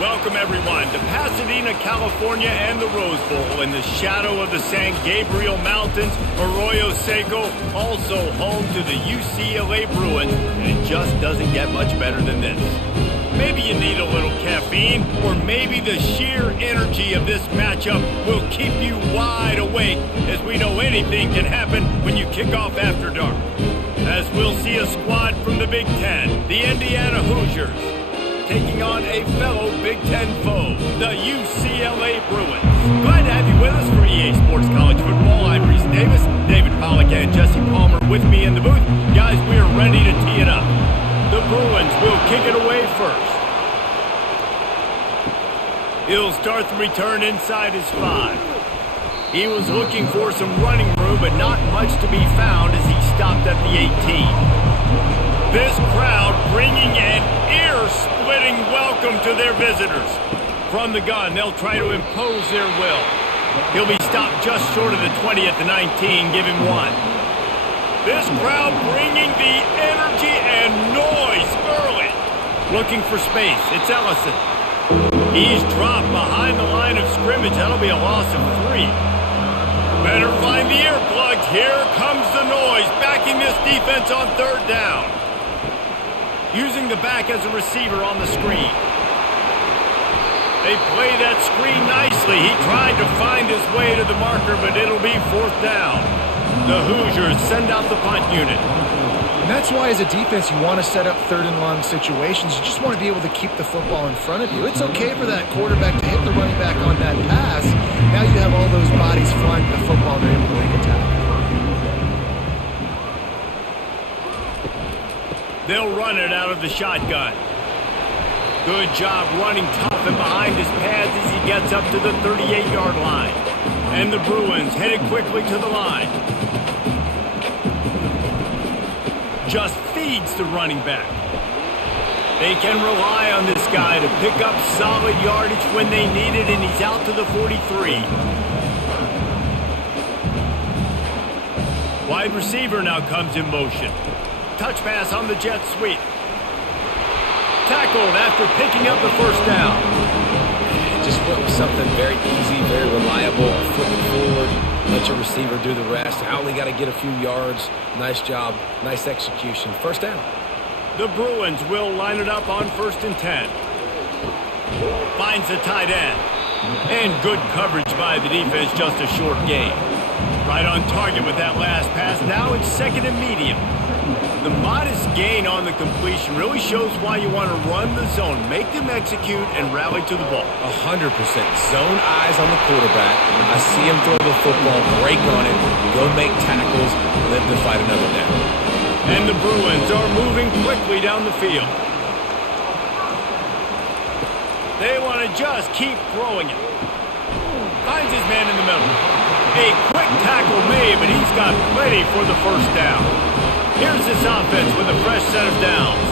Welcome, everyone, to Pasadena, California and the Rose Bowl in the shadow of the San Gabriel Mountains. Arroyo Seco, also home to the UCLA Bruins, and it just doesn't get much better than this. Maybe you need a little caffeine, or maybe the sheer energy of this matchup will keep you wide awake, as we know anything can happen when you kick off after dark. As we'll see a squad from the Big Ten, the Indiana Hoosiers, taking on a fellow Big Ten foe, the UCLA Bruins. Glad to have you with us for EA Sports College Football. I'm Reese Davis, David Pollack and Jesse Palmer with me in the booth. Guys, we are ready to tee it up. The Bruins will kick it away first. He'll start the return inside his 5. He was looking for some running room, but not much to be found as he stopped at the 18. This crowd bringing an ear-splitting welcome to their visitors. From the gun, they'll try to impose their will. He'll be stopped just short of the 20 at the 19, give him 1. This crowd bringing the energy and noise early. Looking for space, it's Ellison. He's dropped behind the line of scrimmage. That'll be a loss of 3. Better find the earplugs. Here comes the noise, backing this defense on 3rd down. Using the back as a receiver on the screen. They play that screen nicely. He tried to find his way to the marker, but it'll be 4th down. The Hoosiers send out the punt unit. And that's why as a defense you want to set up 3rd and long situations. You just want to be able to keep the football in front of you. It's okay for that quarterback to hit the running back on that pass. Now you have all those bodies flying the football and they're able to make a tackle. They'll run it out of the shotgun. Good job running tough and behind his pads as he gets up to the 38-yard line. And the Bruins headed quickly to the line. Just feeds the running back. They can rely on this guy to pick up solid yardage when they need it, and he's out to the 43. Wide receiver now comes in motion. Touch pass on the jet sweep. Tackled after picking up the 1st down. Just went with something very easy, very reliable. Flip it forward, let your receiver do the rest. I only got to get a few yards. Nice job, nice execution. 1st down. The Bruins will line it up on 1st and 10. Finds the tight end. And good coverage by the defense, just a short gain. Right on target with that last pass. Now it's 2nd and medium. The modest gain on the completion really shows why you want to run the zone, make them execute, and rally to the ball. 100%. Zone eyes on the quarterback. I see him throw the football, break on it, go make tackles, live to fight another down. And the Bruins are moving quickly down the field. They want to just keep throwing it. Finds his man in the middle. A quick tackle made, but he's got plenty for the 1st down. Here's this offense with a fresh set of downs.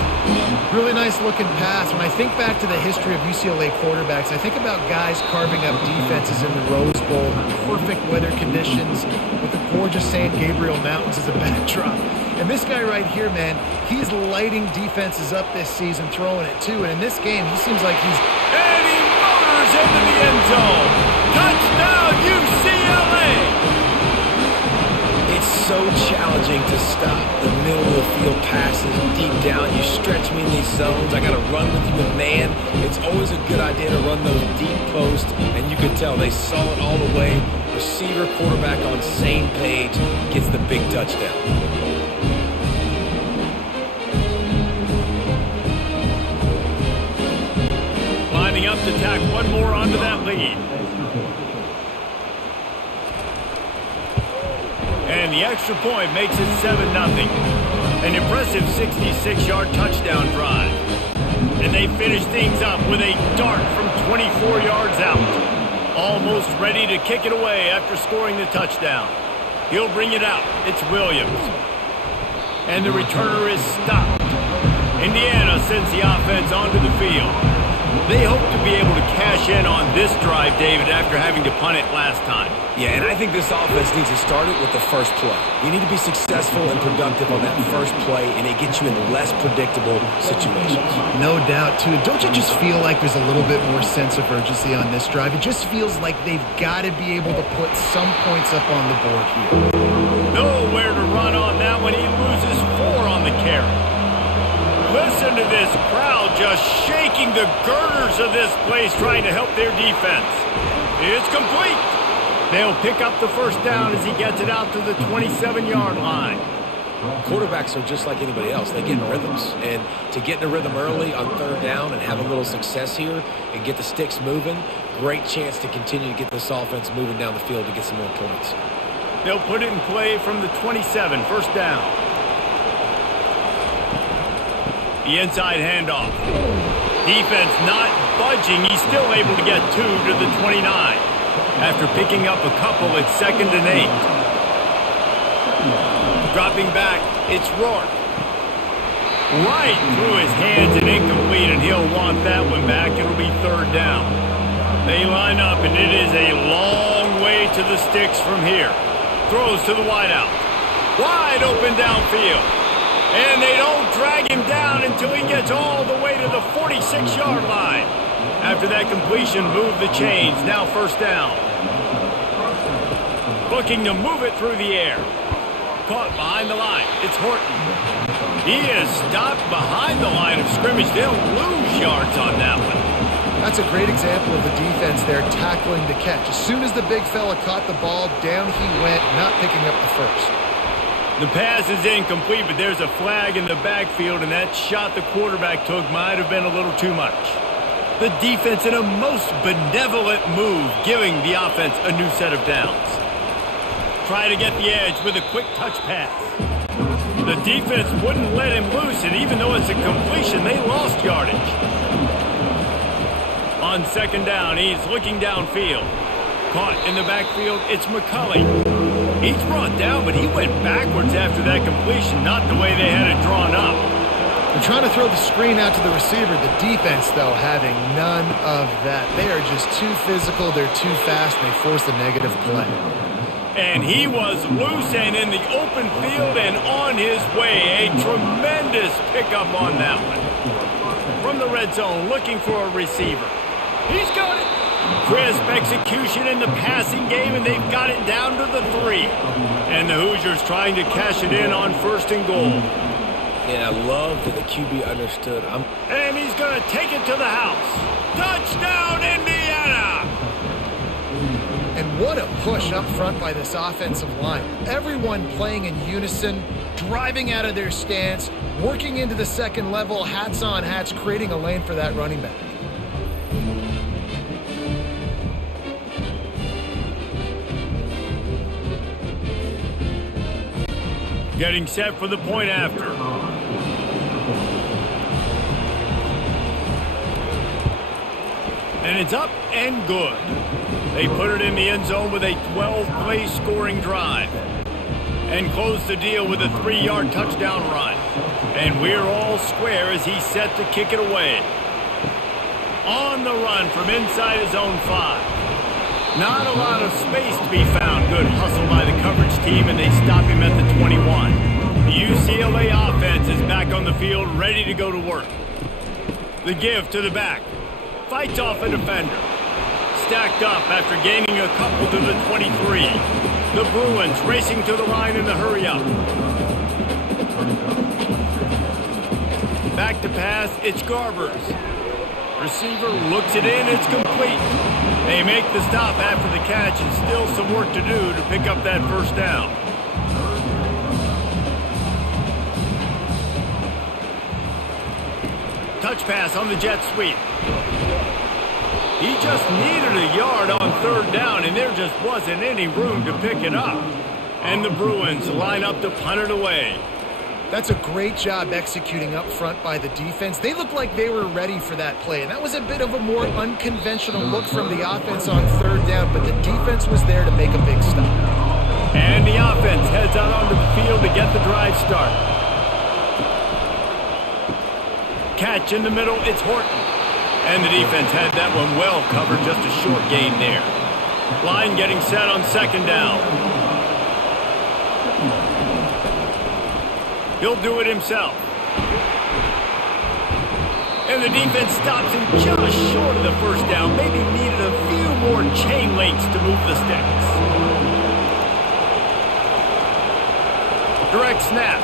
Really nice looking pass. When I think back to the history of UCLA quarterbacks, I think about guys carving up defenses in the Rose Bowl, perfect weather conditions with the gorgeous San Gabriel Mountains as a backdrop. And this guy right here, man, he's lighting defenses up this season, throwing it too. And in this game, he seems like he's... And he motors into the end zone. Touchdown, UCLA! It's so challenging to stop the middle of the field passes deep down. You stretch me in these zones. I got to run with you with man. It's always a good idea to run those deep posts, and you could tell they saw it all the way. Receiver, quarterback on same page, gets the big touchdown. Lining up to tack one more onto that lead. And the extra point makes it 7-0. An impressive 66-yard touchdown drive. And they finish things up with a dart from 24 yards out. Almost ready to kick it away after scoring the touchdown. He'll bring it out. It's Williams. And the returner is stopped. Indiana sends the offense onto the field. They hope to be able to cash in on this drive, David, after having to punt it last time. Yeah, and I think this offense needs to start it with the first play. You need to be successful and productive on that first play, and it gets you in less predictable situations. No doubt, too. Don't you just feel like there's a little bit more sense of urgency on this drive? It just feels like they've got to be able to put some points up on the board here. Nowhere to run on that one. He loses 4 on the carry. Listen to this crowd just shaking the girders of this place trying to help their defense. It's complete. They'll pick up the first down as he gets it out to the 27-yard line. Quarterbacks are just like anybody else. They get in rhythms. And to get in a rhythm early on third down and have a little success here and get the sticks moving, great chance to continue to get this offense moving down the field to get some more points. They'll put it in play from the 27, first down. The inside handoff. Defense not budging. He's still able to get 2 to the 29. After picking up a couple at 2nd and 8. Dropping back, it's Rourke. Right through his hands and incomplete, and he'll want that one back. It'll be 3rd down. They line up, and it is a long way to the sticks from here. Throws to the wideout. Wide open downfield. And they don't drag him down until he gets all the way to the 46-yard line. After that completion, move the chains. Now 1st down. Looking to move it through the air. Caught behind the line. It's Horton. He is stopped behind the line of scrimmage. They'll lose yards on that one. That's a great example of the defense there tackling the catch. As soon as the big fella caught the ball, down he went, not picking up the first. The pass is incomplete, but there's a flag in the backfield, and that shot the quarterback took might have been a little too much. The defense in a most benevolent move, giving the offense a new set of downs. Try to get the edge with a quick touch pass. The defense wouldn't let him loose, and even though it's a completion, they lost yardage. On 2nd down, he's looking downfield. Caught in the backfield, it's McCulley. He's brought down, but he went backwards after that completion, not the way they had it drawn up. They're trying to throw the screen out to the receiver. The defense, though, having none of that. They are just too physical, they're too fast, and they force a negative play. And he was loose and in the open field and on his way. A tremendous pickup on that one. From the red zone, looking for a receiver. He's got it. Crisp execution in the passing game, and they've got it down to the 3. And the Hoosiers trying to cash it in on 1st and goal. Yeah, I love that the QB understood. And he's going to take it to the house. Touchdown, Indiana! And what a push up front by this offensive line. Everyone playing in unison, driving out of their stance, working into the 2nd level, hats on hats, creating a lane for that running back. Getting set for the point after. And it's up and good. They put it in the end zone with a 12-play scoring drive. And close the deal with a 3-yard touchdown run. And we're all square as he's set to kick it away. On the run from inside his own 5. Not a lot of space to be found. Good hustle by the coverage team, and they stop him at the 21. The UCLA offense is back on the field, ready to go to work. The give to the back. Fights off a defender. Stacked up after gaining a couple to the 23. The Bruins racing to the line in the hurry-up. Back to pass, it's Garbers. Receiver looks it in, it's complete. They make the stop after the catch, and still some work to do to pick up that 1st down. Touch pass on the jet sweep. He just needed a yard on 3rd down, and there just wasn't any room to pick it up. And the Bruins line up to punt it away. That's a great job executing up front by the defense. They looked like they were ready for that play, and that was a bit of a more unconventional look from the offense on 3rd down, but the defense was there to make a big stop. And the offense heads out onto the field to get the drive started. Catch in the middle, it's Horton. And the defense had that one well covered, just a short gain there. Line getting set on second down. He'll do it himself. And the defense stops him just short of the first down. Maybe needed a few more chain links to move the sticks. Direct snap.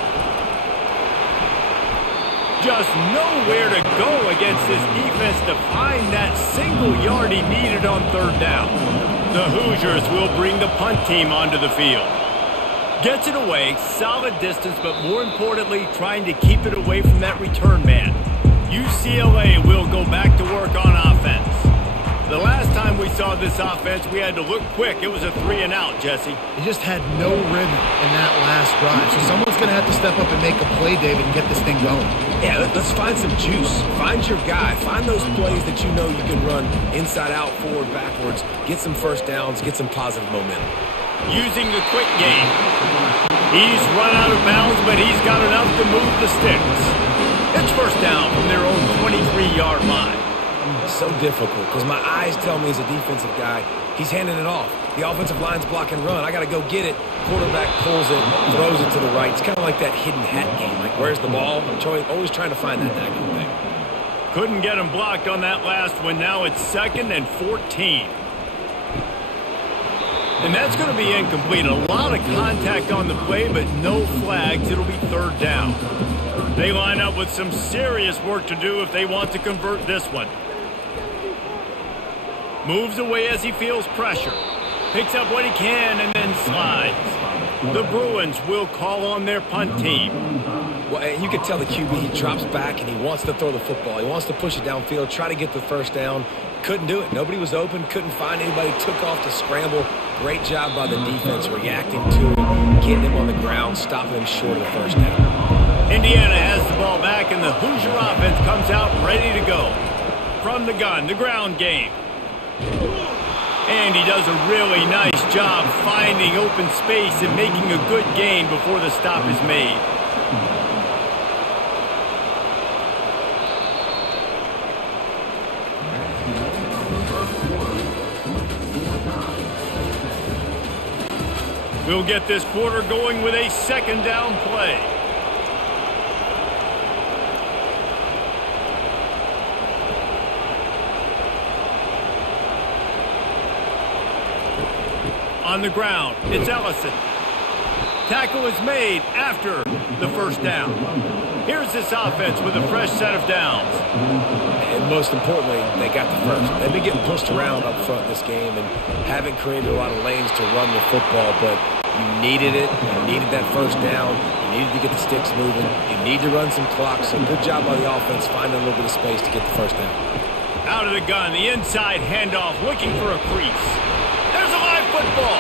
Just nowhere to go against this defense to find that single yard he needed on third down. The Hoosiers will bring the punt team onto the field. Gets it away, solid distance, but more importantly, trying to keep it away from that return man. UCLA will go back to work on offense. The last time we saw this offense, we had to look quick. It was a 3-and-out, Jesse. He just had no rhythm in that last drive. So someone's going to have to step up and make a play, David, and get this thing going. Yeah, let's find some juice. Find your guy. Find those plays that you know you can run inside out, forward, backwards. Get some first downs. Get some positive momentum. Using the quick game. He's run out of bounds, but he's got enough to move the sticks. It's first down from their own 23-yard line. So difficult because my eyes tell me as a defensive guy, he's handing it off. The offensive line's block and run. I got to go get it. Quarterback pulls it, throws it to the right. It's kind of like that hidden hat game. Like, where's the ball? I'm always trying to find that good thing. Couldn't get him blocked on that last one. Now it's 2nd and 14. And that's going to be incomplete. A lot of contact on the play, but no flags. It'll be third down. They line up with some serious work to do if they want to convert this one. Moves away as he feels pressure. Picks up what he can and then slides. The Bruins will call on their punt team. Well, you can tell the QB, he drops back and he wants to throw the football. He wants to push it downfield, try to get the first down. Couldn't do it. Nobody was open, couldn't find anybody, took off to scramble. Great job by the defense reacting to him, getting him on the ground, stopping him short of the first down. Indiana has the ball back and the Hoosier offense comes out ready to go. From the gun, the ground game. And he does a really nice job finding open space and making a good gain before the stop is made. We'll get this quarter going with a second down play. On the ground, it's Ellison. Tackle is made after the first down. Here's this offense with a fresh set of downs. And most importantly, they got the first. They've been getting pushed around up front this game and haven't created a lot of lanes to run the football, but you needed it. You needed that first down. You needed to get the sticks moving. You need to run some clock. So good job by the offense finding a little bit of space to get the first down. Out of the gun, the inside handoff, looking for a crease. There's a live football.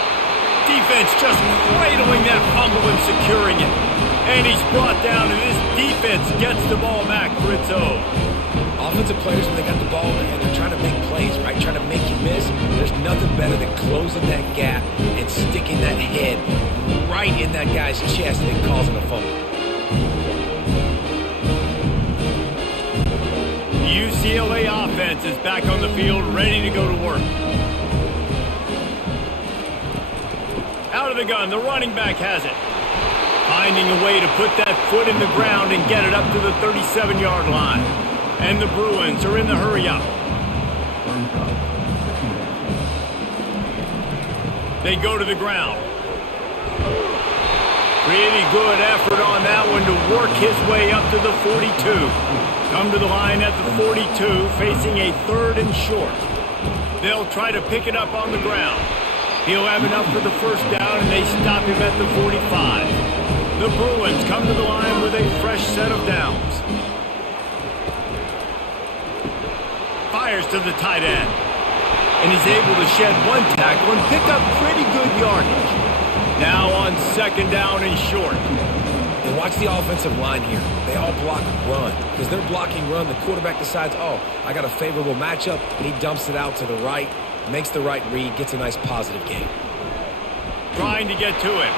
Defense just cradling that fumble and securing it. And he's brought down, and this defense gets the ball back for its own. Offensive players, when they got the ball in their hand, they're trying to make plays, right? Trying to make you miss. There's nothing better than closing that gap and sticking that head right in that guy's chest and causing a fumble. The UCLA offense is back on the field, ready to go to work. Out of the gun, the running back has it. Finding a way to put that foot in the ground and get it up to the 37-yard line. And the Bruins are in the hurry-up. They go to the ground. Pretty good effort on that one to work his way up to the 42. Come to the line at the 42, facing a 3rd and short. They'll try to pick it up on the ground. He'll have enough for the first down, and they stop him at the 45. The Bruins come to the line with a fresh set of downs. Fires to the tight end. And he's able to shed one tackle and pick up pretty good yardage. Now on second down and short. And watch the offensive line here. They all block run. Because they're blocking run, the quarterback decides, oh, I got a favorable matchup. And he dumps it out to the right, makes the right read, gets a nice positive gain. Trying to get to him.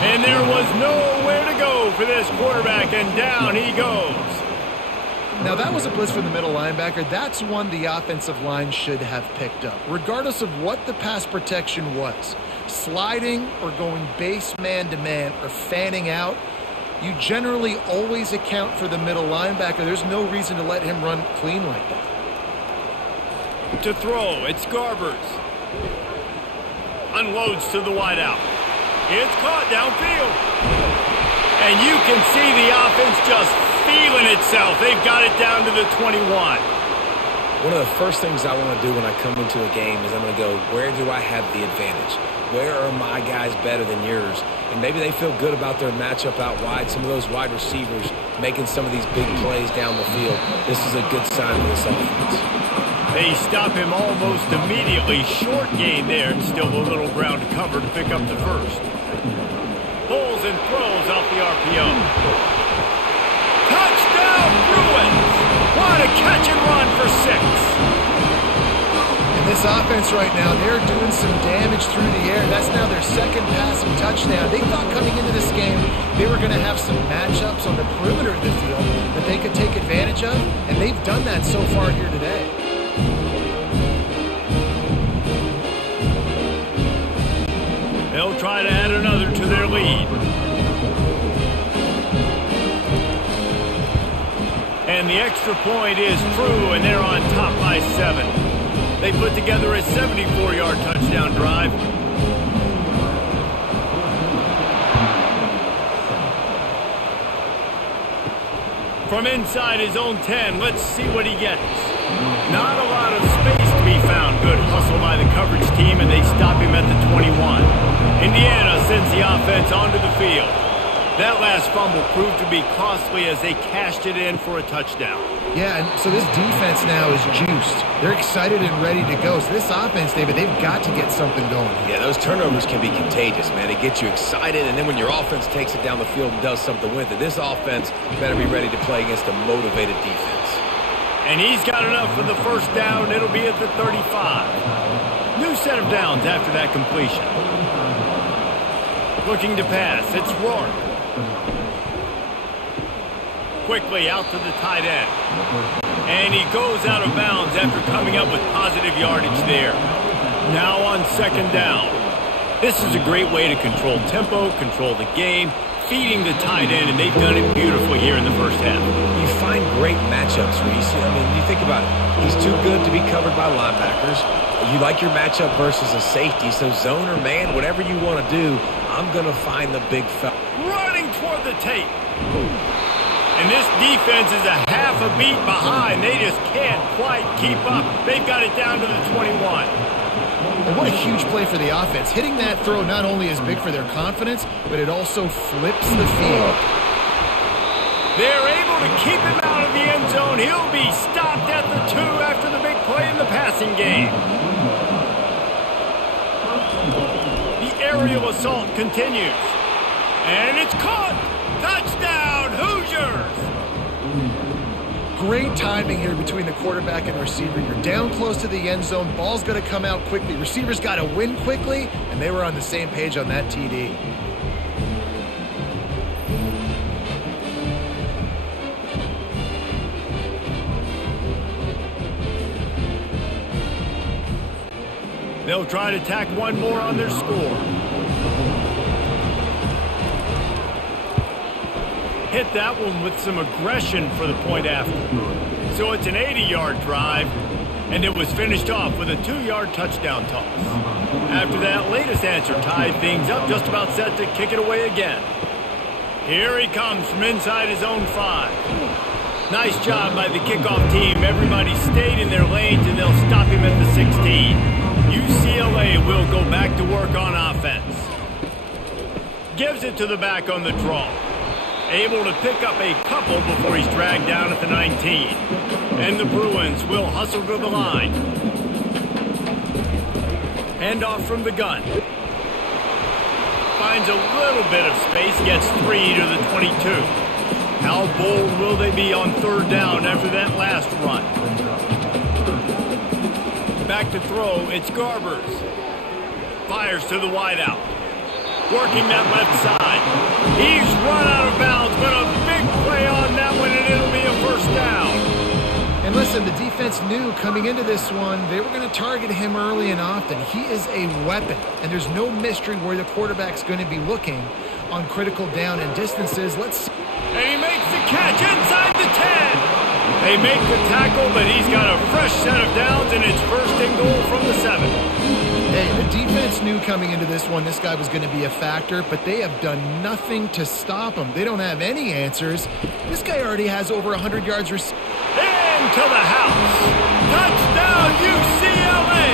And there was nowhere to go for this quarterback, and down he goes. Now, that was a blitz from the middle linebacker. That's one the offensive line should have picked up, regardless of what the pass protection was. Sliding or going base man-to-man or fanning out, you generally always account for the middle linebacker. There's no reason to let him run clean like that. To throw, it's Garbers. Unloads to the wideout. It's caught downfield. And you can see the offense just feeling itself. They've got it down to the 21. One of the first things I want to do when I come into a game is I'm going to go, where do I have the advantage? Where are my guys better than yours? And maybe they feel good about their matchup out wide. Some of those wide receivers making some of these big plays down the field. This is a good sign for this offense. They stop him almost immediately. Short gain there, and still a little ground to cover to pick up the first. Pulls and throws off the RPO. Touchdown, Bruins! What a catch and run for 6. And this offense right now, they're doing some damage through the air. That's now their second passing touchdown. They thought coming into this game they were going to have some matchups on the perimeter of the field that they could take advantage of, and they've done that so far here today. They'll try to add another to their lead. And the extra point is true, and they're on top by 7. They put together a 74-yard touchdown drive. From inside his own 10, let's see what he gets. Not a lot of space to be found. Good hustle by the coverage team, and they stop him at the 21. Indiana sends the offense onto the field. That last fumble proved to be costly as they cashed it in for a touchdown. Yeah, and so this defense now is juiced. They're excited and ready to go. So this offense, David, they've got to get something going. Yeah, those turnovers can be contagious, man. It gets you excited, and then when your offense takes it down the field and does something with it, this offense better be ready to play against a motivated defense. And he's got enough for the first down. It'll be at the 35. New set of downs after that completion. Looking to pass. It's Rourke. Quickly out to the tight end. And he goes out of bounds after coming up with positive yardage there. Now on second down. This is a great way to control tempo, control the game, feeding the tight end, and they've done it beautifully here in the first half. You find great matchups where you see, you think about it. He's too good to be covered by linebackers. You like your matchup versus a safety, so zone or man, whatever you want to do, I'm going to find the big fella. Running toward the tape. And this defense is a half a beat behind. They just can't quite keep up. They've got it down to the 21. And what a huge play for the offense. Hitting that throw not only is big for their confidence, but it also flips the field. They're able to keep him out of the end zone. He'll be stopped at the 2 after the big play in the passing game. The aerial assault continues. And it's caught. Touchdown, Hoosiers! Great timing here between the quarterback and receiver. You're down close to the end zone. Ball's going to come out quickly. Receivers got to win quickly, and they were on the same page on that TD. They'll try to tack one more on their score. Hit that one with some aggression for the point after. So it's an 80-yard drive, and it was finished off with a 2-yard touchdown toss. After that latest answer tied things up, just about set to kick it away again. Here he comes from inside his own 5. Nice job by the kickoff team. Everybody stayed in their lanes, and they'll stop him at the 16. UCLA will go back to work on offense. Gives it to the back on the draw. Able to pick up a couple before he's dragged down at the 19. And the Bruins will hustle to the line. Handoff from the gun. Finds a little bit of space, gets 3 to the 22. How bold will they be on third down after that last run? Back to throw, it's Garbers. Fires to the wideout. Working that left side. He's run out of bounds, but a big play on that one, and it'll be a first down. listen, the defense knew coming into this one, they were going to target him early and often. He is a weapon, and there's no mystery where the quarterback's going to be looking on critical down and distances. Let's see. And he makes the catch inside the 10. They make the tackle, but he's got a fresh set of downs, and it's first and goal from the 7. Hey, the defense knew coming into this one this guy was going to be a factor, but they have done nothing to stop him. They don't have any answers. This guy already has over 100 yards receiving. Into the house. Touchdown, UCLA.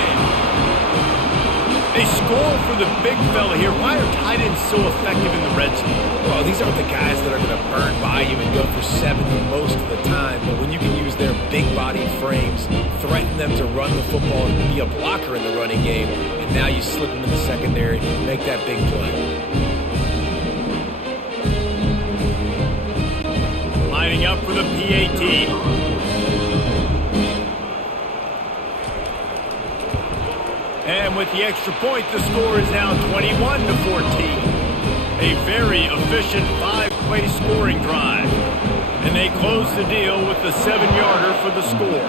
They score for the big fella here. Why are tight ends so effective in the red zone? Well, these aren't the guys that are going to burn by you and go for 70 most of the time. But when you can use their big body frames, threaten them to run the football and be a blocker in the running game, and now you slip them in the secondary, make that big play. Lining up for the PAT. And with the extra point, the score is now 21-14. A very efficient 5-play scoring drive. And they close the deal with the 7-yarder for the score.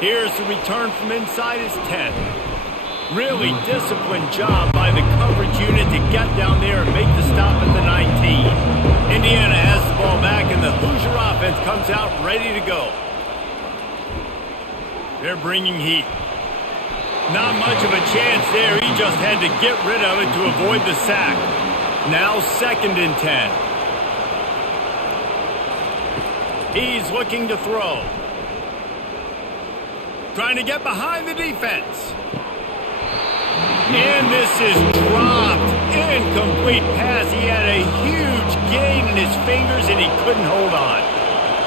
Here's the return from inside his 10. Really disciplined job by the coverage unit to get down there and make the stop at the 19. Indiana has the ball back, and the Hoosier offense comes out ready to go. They're bringing heat. Not much of a chance there. He just had to get rid of it to avoid the sack. Now 2nd and 10. He's looking to throw. Trying to get behind the defense. And this is dropped. Incomplete pass. He had a huge gain in his fingers, and he couldn't hold on.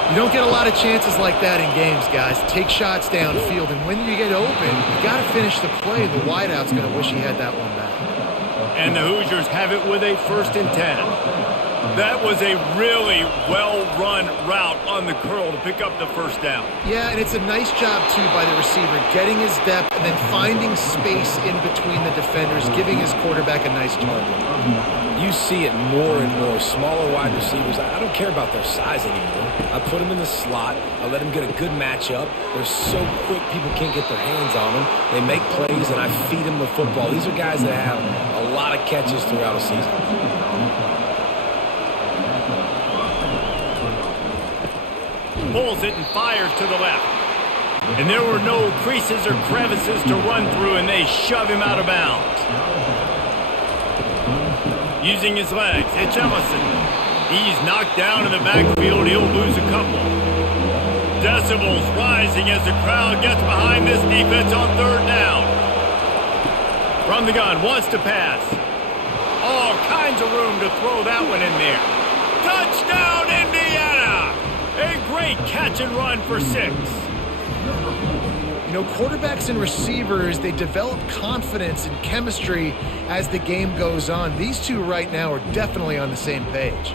You don't get a lot of chances like that in games, guys. Take shots downfield, and when you get open, you got to finish the play. The wideout's going to wish he had that one back. And the Hoosiers have it with a 1st and 10. That was a really well-run route on the curl to pick up the first down. Yeah, and it's a nice job, too, by the receiver, getting his depth and then finding space in between the defenders, giving his quarterback a nice target. You see it more and more. Smaller wide receivers, I don't care about their size anymore. I put them in the slot. I let them get a good matchup. They're so quick, people can't get their hands on them. They make plays, and I feed them the football. These are guys that have a lot of catches throughout a season. Pulls it and fires to the left. And there were no creases or crevices to run through, and they shove him out of bounds. Using his legs, it's Ellison. He's knocked down in the backfield. He'll lose a couple. Decibels rising as the crowd gets behind this defense on 3rd down. From the gun, wants to pass. All kinds of room to throw that one in there. Touchdown, Indiana! A great catch and run for 6. You know, quarterbacks and receivers, they develop confidence and chemistry as the game goes on. These two right now are definitely on the same page.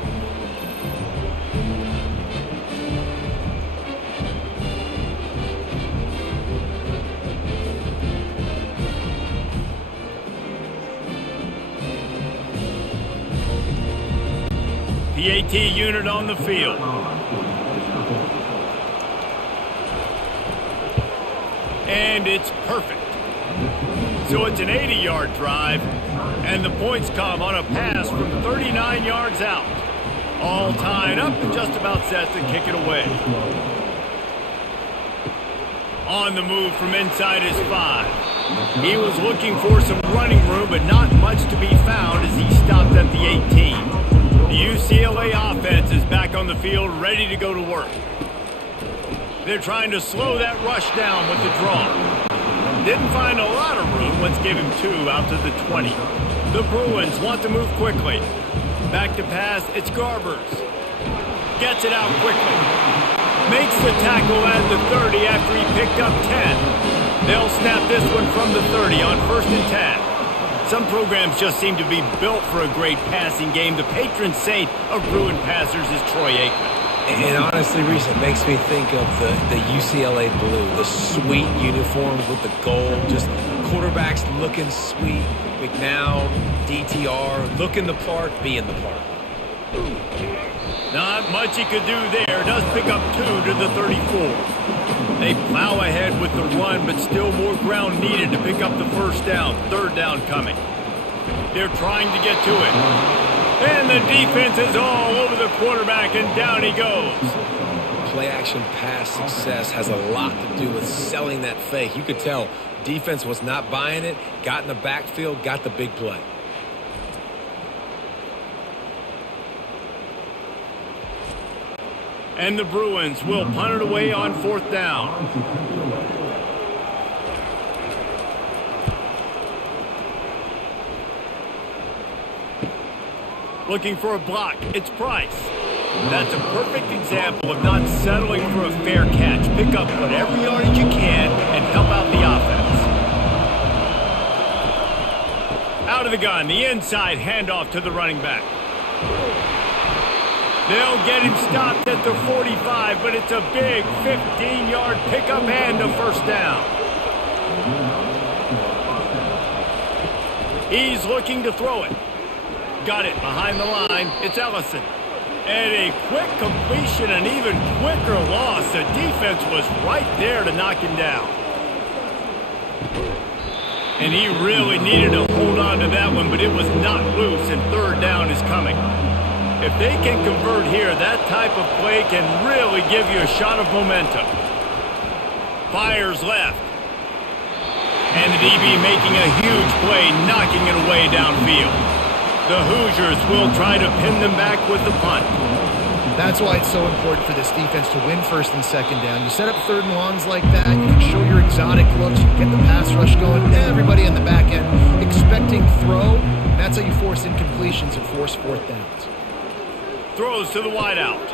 PAT unit on the field. And it's perfect. So it's an 80-yard drive, and the points come on a pass from 39 yards out. All tied up and just about set to kick it away. On the move from inside his 5. He was looking for some running room, but not much to be found as he stopped at the 18. The UCLA offense is back on the field, ready to go to work. They're trying to slow that rush down with the draw. Didn't find a lot of room. Let's give him 2 out to the 20. The Bruins want to move quickly. Back to pass, it's Garbers. Gets it out quickly. Makes the tackle at the 30 after he picked up 10. They'll snap this one from the 30 on 1st and 10. Some programs just seem to be built for a great passing game. The patron saint of Bruin passers is Troy Aikman. And honestly, Reese, it makes me think of the UCLA blue, the sweet uniforms with the gold, just quarterbacks looking sweet, McNown, DTR, looking the part, being the part. Not much he could do there. Does pick up 2 to the 34. They plow ahead with the run, but still more ground needed to pick up the first down. Third down coming. They're trying to get to it. And the defense is all over the quarterback, and down he goes. Play-action pass success has a lot to do with selling that fake. You could tell defense was not buying it, got in the backfield, got the big play. And the Bruins will punt it away on fourth down. Looking for a block. It's Price. That's a perfect example of not settling for a fair catch. Pick up whatever yardage you can and help out the offense. Out of the gun, the inside handoff to the running back. They'll get him stopped at the 45, but it's a big 15-yard pickup and a first down. He's looking to throw it. Got it behind the line. It's Ellison. And a quick completion, an even quicker loss. The defense was right there to knock him down. And he really needed to hold on to that one, but it was not loose, and third down is coming. If they can convert here, that type of play can really give you a shot of momentum. Fires left. And the DB making a huge play, knocking it away downfield. The Hoosiers will try to pin them back with the punt. That's why it's so important for this defense to win first and second down. You set up third and longs like that, you can show your exotic looks, you get the pass rush going, everybody in the back end expecting throw. That's how you force incompletions and force fourth downs. Throws to the wideout.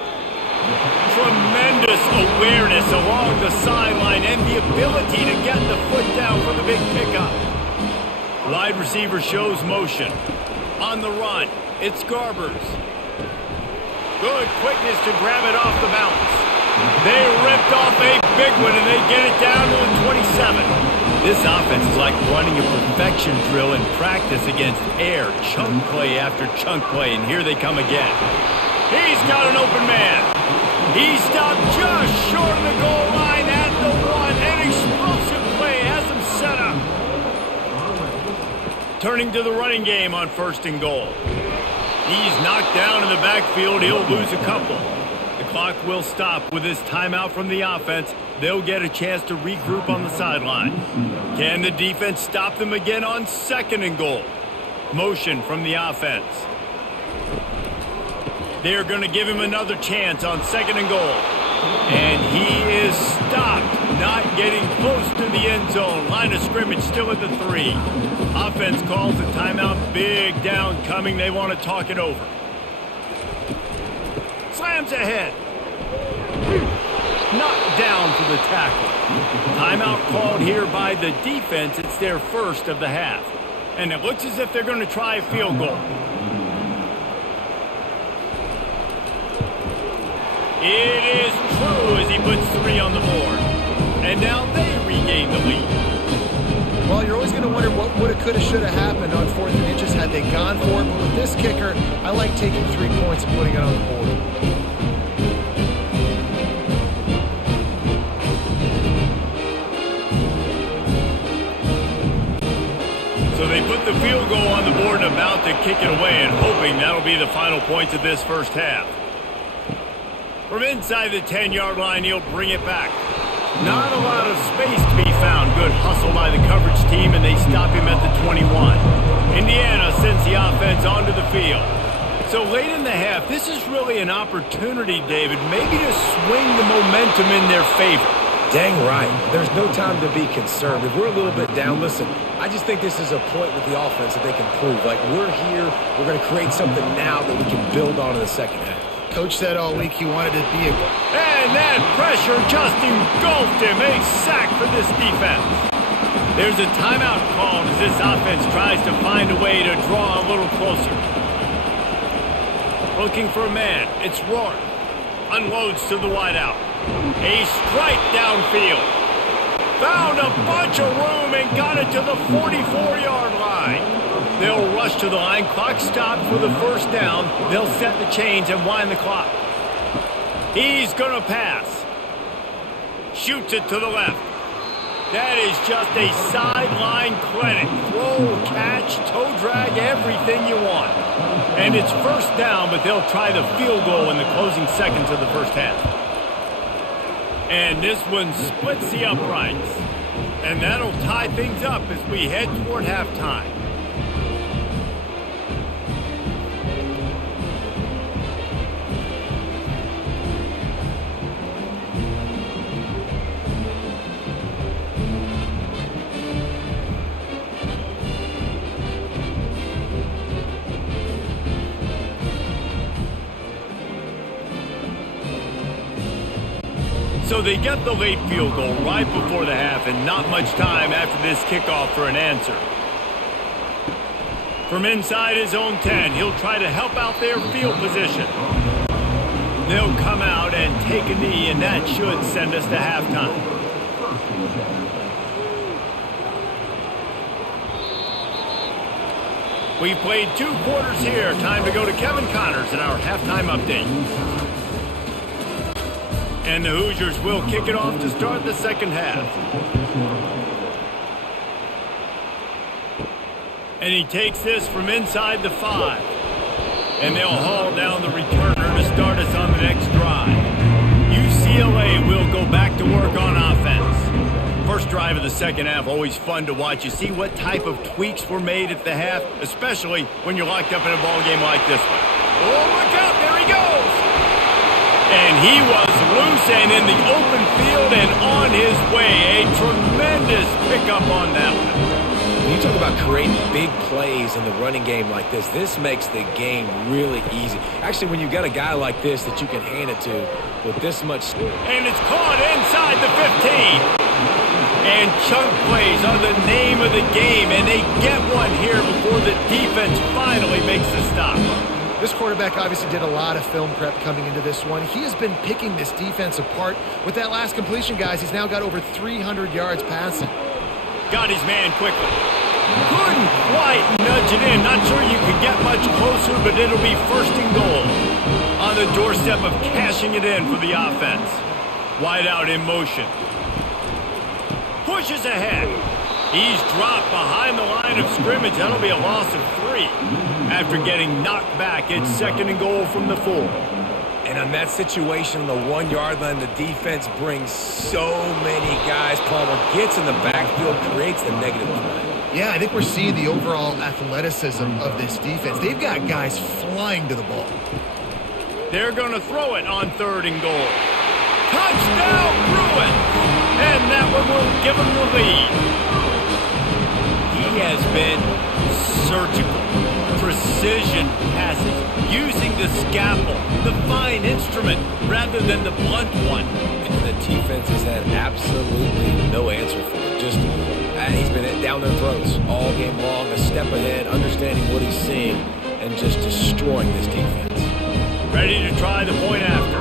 Tremendous awareness along the sideline and the ability to get the foot down for the big pickup. Wide receiver shows motion. On the run, it's Garbers. Good quickness to grab it off the bounce. They ripped off a big one, and they get it down to the 27. This offense is like running a perfection drill in practice against air, chunk play after chunk play, and here they come again. He's got an open man. He stopped just short of the goal line at the one. An explosive play has him set up. Turning to the running game on first and goal. He's knocked down in the backfield. He'll lose a couple. The clock will stop with this timeout from the offense. They'll get a chance to regroup on the sideline. Can the defense stop them again on second and goal? Motion from the offense. They're going to give him another chance on second and goal. And he is stopped, not getting close to the end zone. Line of scrimmage still at the 3. Offense calls a timeout. Big down coming. They want to talk it over. Slams ahead. Knocked down for the tackle. Timeout called here by the defense. It's their first of the half. And it looks as if they're going to try a field goal. It is true as he puts 3 on the board. And now they regain the lead. Well, you're always going to wonder what woulda, coulda, shoulda happened on 4th and inches had they gone for it. But with this kicker, I like taking 3 points and putting it on the board. So they put the field goal on the board and about to kick it away, and hoping that'll be the final points of this first half. From inside the 10-yard line, he'll bring it back. Not a lot of space to be found. Good hustle by the coverage team, and they stop him at the 21. Indiana sends the offense onto the field. So late in the half, this is really an opportunity, David, maybe to swing the momentum in their favor. Dang right. There's no time to be concerned. If we're a little bit down, listen, I just think this is a point with the offense that they can prove. Like, we're here, we're going to create something now that we can build on in the second half. Coach said all week he wanted to be a... And that pressure just engulfed him. A sack for this defense. There's a timeout called as this offense tries to find a way to draw a little closer. Looking for a man. It's Rourke. Unloads to the wideout. A strike downfield. Found a bunch of room and got it to the 44-yard line. They'll rush to the line. Clock stopped for the first down. They'll set the chains and wind the clock. He's going to pass. Shoots it to the left. That is just a sideline credit. Throw, catch, toe drag, everything you want. And it's first down, but they'll try the field goal in the closing seconds of the first half. And this one splits the uprights. And that'll tie things up as we head toward halftime. So they get the late field goal right before the half and not much time after this kickoff for an answer. From inside his own 10, he'll try to help out their field position. They'll come out and take a knee, and that should send us to halftime. We've played 2 quarters here. Time to go to Kevin Connors in our halftime update. And the Hoosiers will kick it off to start the second half. And he takes this from inside the 5. And they'll haul down the returner to start us on the next drive. UCLA will go back to work on offense. First drive of the second half, always fun to watch. You see what type of tweaks were made at the half, especially when you're locked up in a ball game like this one. Oh, look out, there he goes! And he was loose and in the open field and on his way. A tremendous pickup on that one. When you talk about creating big plays in the running game like this makes the game really easy. Actually, when you've got a guy like this that you can hand it to with this much... And it's caught inside the 15. And chunk plays are the name of the game, and they get one here before the defense finally makes the stop. This quarterback obviously did a lot of film prep coming into this one. He has been picking this defense apart. With that last completion, guys, he's now got over 300 yards passing. Got his man quickly. Couldn't quite nudge it in. Not sure you could get much closer, but it'll be first and goal. On the doorstep of cashing it in for the offense. Wide out in motion. Pushes ahead. He's dropped behind the line of scrimmage. That'll be a loss of 3. After getting knocked back, it's second and goal from the 4. And on that situation, on the 1-yard line, the defense brings so many guys. Palmer gets in the backfield, creates the negative play. Yeah, I think we're seeing the overall athleticism of this defense. They've got guys flying to the ball. They're going to throw it on 3rd and goal. Touchdown, Bruins! And that one will give them the lead. He has been surgical. Precision passes, using the scalpel, the fine instrument, rather than the blunt one. And the defense has had absolutely no answer for it. Just, he's been down their throats all game long, a step ahead, understanding what he's seeing, and just destroying this defense. Ready to try the point after.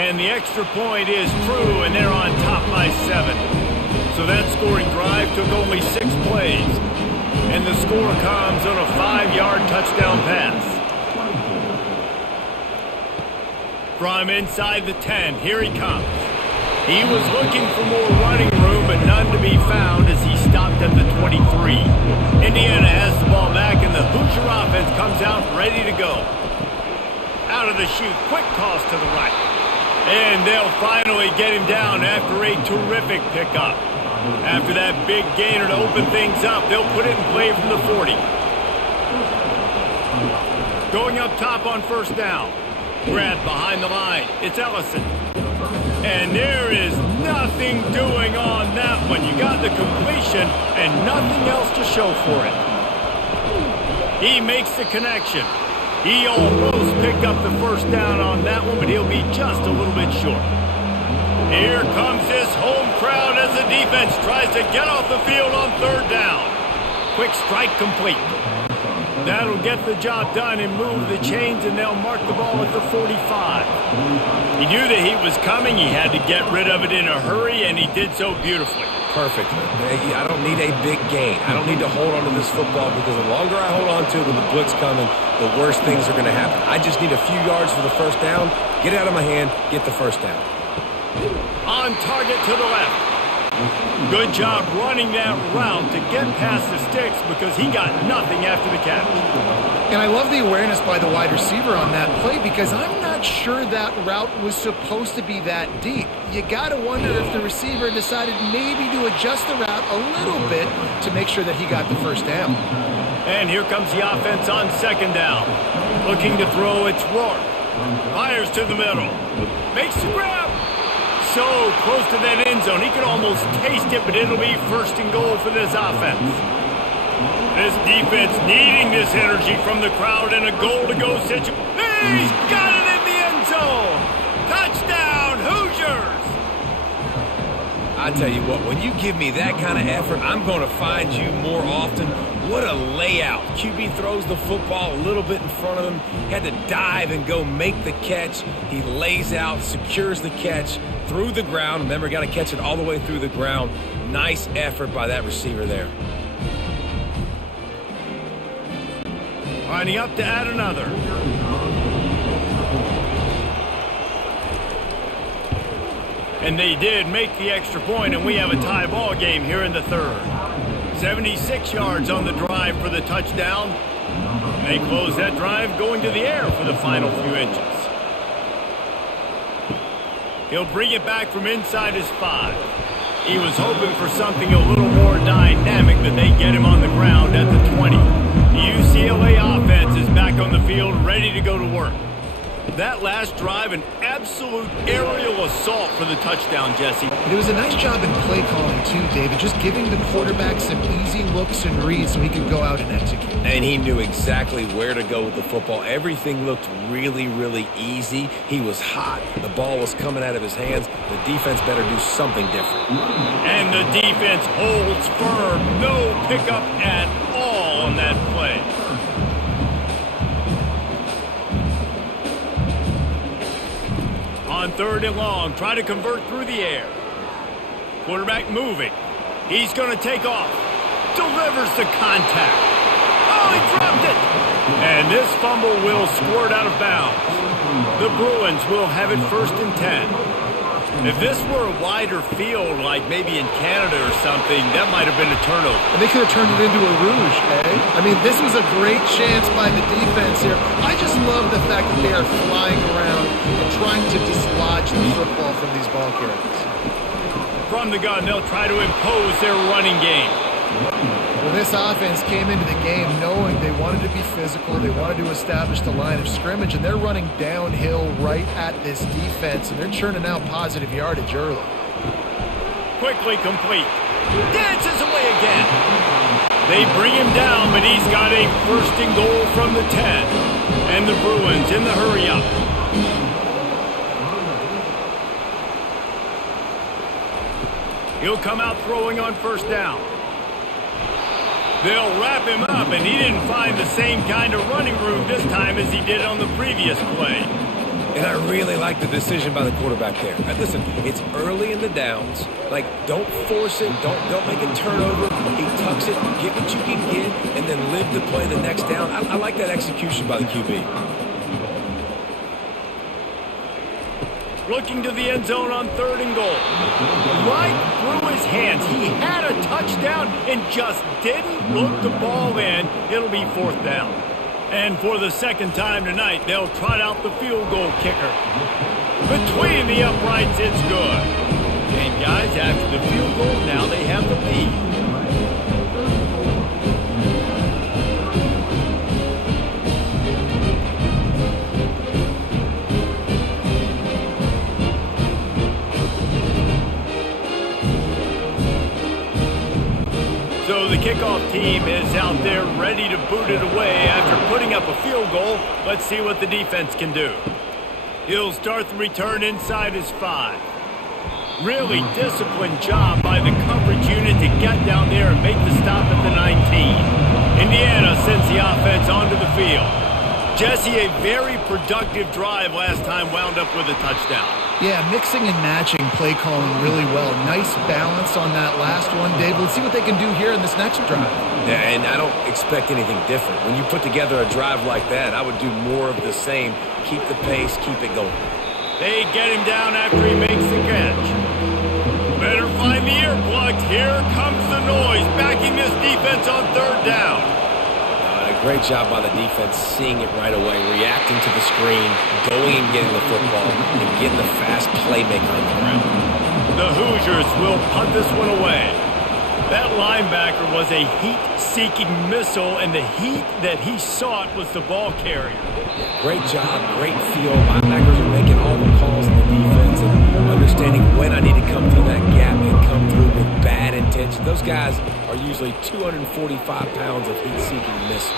And the extra point is true, and they're on top by 7. So that scoring drive took only 6 plays. And the score comes on a 5-yard touchdown pass. From inside the 10, here he comes. He was looking for more running room, but none to be found as he stopped at the 23. Indiana has the ball back, and the Hoosier offense comes out ready to go. Out of the chute, quick toss to the right. And they'll finally get him down after a terrific pickup. After that big gainer to open things up, they'll put it in play from the 40. Going up top on first down. Grab behind the line. It's Ellison. And there is nothing doing on that one. You got the completion and nothing else to show for it. He makes the connection. He almost picked up the first down on that one, but he'll be just a little bit short. Here comes this home crowd as the defense tries to get off the field on 3rd down. Quick strike complete. That'll get the job done and move the chains, and they'll mark the ball at the 45. He knew the heat was coming. He had to get rid of it in a hurry, and he did so beautifully. perfect. I don't need a big gain. I don't need to hold on to this football because the longer I hold on to it with the blitz coming, the worse things are going to happen. I just need a few yards for the first down, get it out of my hand, get the first down. On target to the left. Good job running that route to get past the sticks because he got nothing after the catch. And I love the awareness by the wide receiver on that play because I'm not sure that route was supposed to be that deep. You got to wonder if the receiver decided maybe to adjust the route a little bit to make sure that he got the first down. And here comes the offense on second down. Looking to throw, it's Rourke. Fires to the middle. Makes the grab. So close to that end zone. He could almost taste it, but it'll be first and goal for this offense. This defense needing this energy from the crowd in a goal-to-go situation. He's got it in the end zone. Touchdown, Hoosiers. I tell you what, when you give me that kind of effort, I'm going to find you more often. What a layout. QB throws the football a little bit in front of him. Had to dive and go make the catch. He lays out, secures the catch through the ground. Remember, got to catch it all the way through the ground. Nice effort by that receiver there. Lining up to add another. And they did make the extra point, and we have a tie ball game here in the third. 76 yards on the drive for the touchdown. And they close that drive going to the air for the final few inches. He'll bring it back from inside his 5. He was hoping for something a little more dynamic, but they get him on the ground at the 20. The UCLA offense is back on the field, ready to go to work. That last drive, an absolute aerial assault for the touchdown, Jesse. It was a nice job in play calling too, David, just giving the quarterback some easy looks and reads so he could go out and execute. And he knew exactly where to go with the football. Everything looked really, really easy. He was hot. The ball was coming out of his hands. The defense better do something different. And the defense holds firm. No pickup at all on that play. On third and long, try to convert through the air. Quarterback moving. He's going to take off. Delivers the contact. Oh, he dropped it. And this fumble will squirt out of bounds. The Bruins will have it first and 10. If this were a wider field, like maybe in Canada or something, that might have been a turnover. And they could have turned it into a rouge, eh? I mean, this was a great chance by the defense here. I just love the fact that they are flying around and trying to dislodge the football from these ball carriers. From the gun, they'll try to impose their running game. Well, this offense came into the game knowing they wanted to be physical, they wanted to establish the line of scrimmage, and they're running downhill right at this defense, and they're churning out positive yardage early. Quickly complete. Dances away again. They bring him down, but he's got a first and goal from the 10. And the Bruins in the hurry up. He'll come out throwing on first down. They'll wrap him up, and he didn't find the same kind of running room this time as he did on the previous play. And I really like the decision by the quarterback there. Now, listen, it's early in the downs. Like, don't force it. Don't make a turnover. He tucks it, get what you can get, and then live to play the next down. I like that execution by the QB. Looking to the end zone on third and goal. Right through his hands. He had a touchdown and just didn't look the ball in. It'll be fourth down. And for the second time tonight, they'll trot out the field goal kicker. Between the uprights, it's good. And guys, after the field goal, now they have the lead. So the kickoff team is out there ready to boot it away after putting up a field goal. Let's see what the defense can do. He'll start the return inside his 5. Really disciplined job by the coverage unit to get down there and make the stop at the 19. Indiana sends the offense onto the field. Jesse, a very productive drive last time wound up with a touchdown. Yeah, mixing and matching play calling really well. Nice balance on that last one, Dave. Let's see what they can do here in this next drive. Yeah, and I don't expect anything different. When you put together a drive like that, I would do more of the same. Keep the pace, keep it going. They get him down after he makes the catch. Better find the earplugs. Here comes the noise, backing this defense on third down. Great job by the defense, seeing it right away, reacting to the screen, going and getting the football, and getting the fast playmaker on the ground. The Hoosiers will punt this one away. That linebacker was a heat-seeking missile, and the heat that he sought was the ball carrier. Great job, great feel. Linebackers are making all the calls in the defense and understanding when I need to come through that gap and come through with bad intention. Those guys are usually 245 pounds of heat-seeking missile.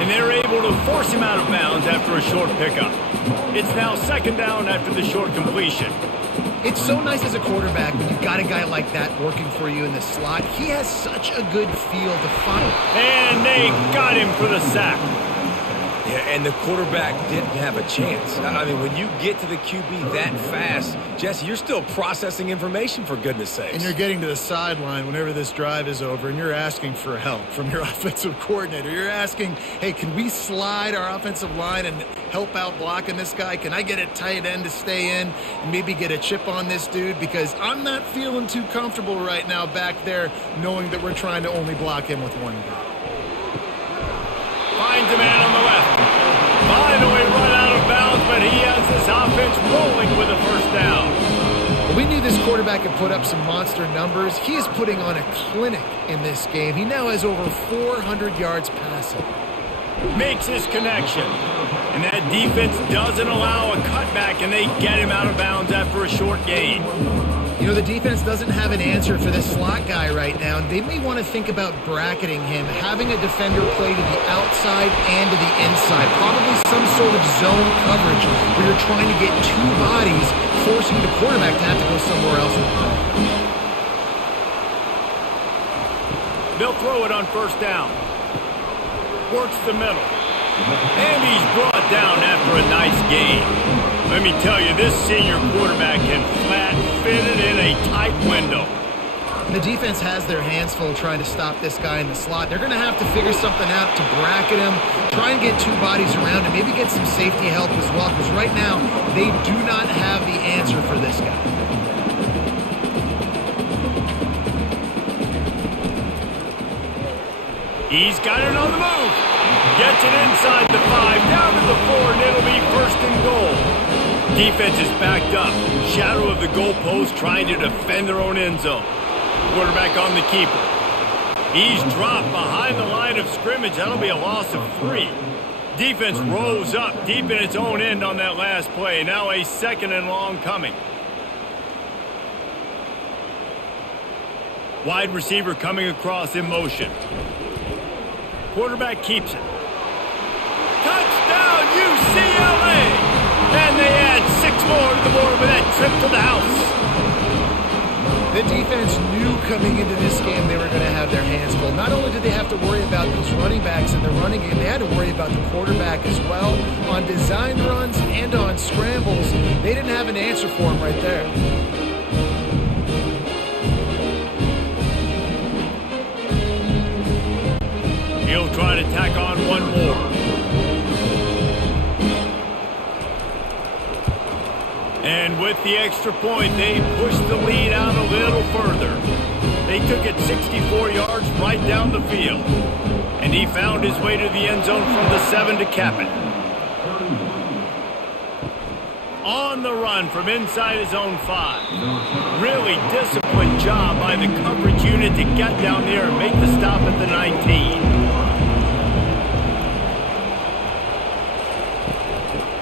And they're able to force him out of bounds after a short pickup. It's now second down after the short completion. It's so nice as a quarterback when you've got a guy like that working for you in the slot. He has such a good feel to find. And they got him for the sack. Yeah, and the quarterback didn't have a chance. I mean, when you get to the QB that fast, Jesse, you're still processing information, for goodness sakes. And you're getting to the sideline whenever this drive is over, and you're asking for help from your offensive coordinator. You're asking, hey, can we slide our offensive line and help out blocking this guy? Can I get a tight end to stay in and maybe get a chip on this dude? Because I'm not feeling too comfortable right now back there knowing that we're trying to only block him with one guy. Finds a man on the left. Finally run out of bounds, but he has this offense rolling with a first down. Well, we knew this quarterback could put up some monster numbers. He is putting on a clinic in this game. He now has over 400 yards passing. Makes his connection. And that defense doesn't allow a cutback, and they get him out of bounds after a short gain. You know, the defense doesn't have an answer for this slot guy right now. They may want to think about bracketing him, having a defender play to the outside and to the inside. Probably some sort of zone coverage where you're trying to get two bodies, forcing the quarterback to have to go somewhere else. They'll throw it on first down. Works the middle. And he's brought down after a nice gain. Let me tell you, this senior quarterback can flat fit it in a tight window. The defense has their hands full trying to stop this guy in the slot. They're going to have to figure something out to bracket him, try and get two bodies around him, maybe get some safety help as well, because right now they do not have the answer for this guy. He's got it on the move. Gets it inside the 5, down to the 4, and it'll be first and goal. Defense is backed up. Shadow of the goalpost trying to defend their own end zone. Quarterback on the keeper. He's dropped behind the line of scrimmage. That'll be a loss of 3. Defense rose up deep in its own end on that last play. Now a second and long coming. Wide receiver coming across in motion. Quarterback keeps it. Touchdown, UCLA! And they add 6 more to the board with that trip to the house. The defense knew coming into this game they were going to have their hands full. Not only did they have to worry about those running backs in the running game, they had to worry about the quarterback as well. On design runs and on scrambles, they didn't have an answer for him right there. He'll try to tack on one more. And with the extra point, they pushed the lead out a little further. They took it 64 yards right down the field. And he found his way to the end zone from the 7 to cap it. On the run from inside his own 5. Really disciplined job by the coverage unit to get down there and make the stop at the 19.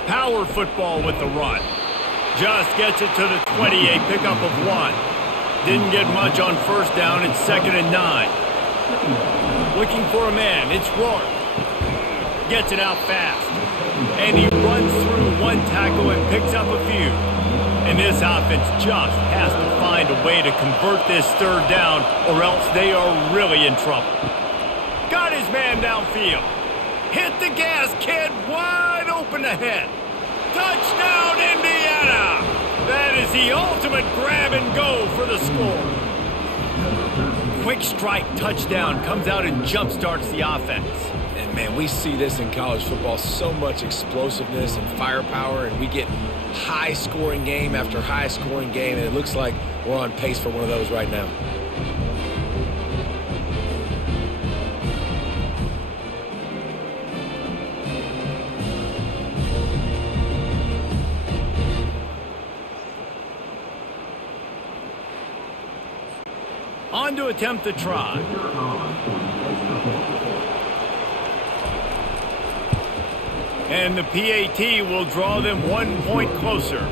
Power football with the run. Just gets it to the 20, a pickup of 1. Didn't get much on first down. It's 2nd and 9. Looking for a man. It's Rourke. Gets it out fast. And he runs through one tackle and picks up a few. And this offense just has to find a way to convert this third down, or else they are really in trouble. Got his man downfield. Hit the gas, kid. Wide open ahead. Touchdown, Indiana! That is the ultimate grab and go for the score. Quick strike touchdown comes out and jump starts the offense. And, man, we see this in college football, so much explosiveness and firepower, and we get high-scoring game after high-scoring game, and it looks like we're on pace for one of those right now. On to attempt the try. And the PAT will draw them 1 point closer.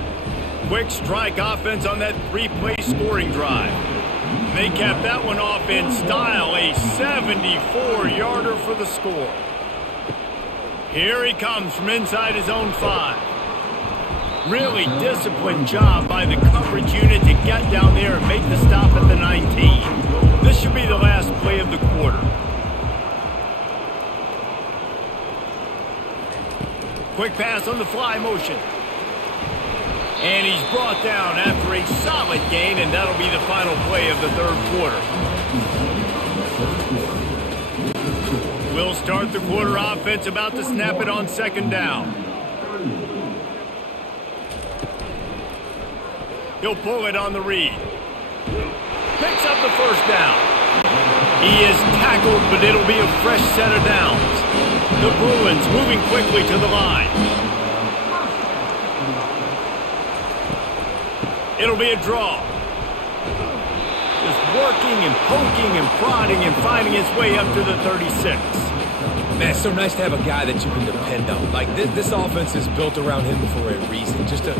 Quick strike offense on that 3-play scoring drive. They capped that one off in style, a 74-yarder for the score. Here he comes from inside his own 5. Really disciplined job by the coverage unit to get down there and make the stop at the 19. This should be the last play of the quarter. Quick pass on the fly motion. And he's brought down after a solid gain, and that'll be the final play of the third quarter. We'll start the quarter offense about to snap it on second down. He'll pull it on the read. Picks up the first down. He is tackled, but it'll be a fresh set of downs. The Bruins moving quickly to the line. It'll be a draw. Just working and poking and prodding and finding his way up to the 36. Man, it's so nice to have a guy that you can depend on. Like, this offense is built around him for a reason. Just a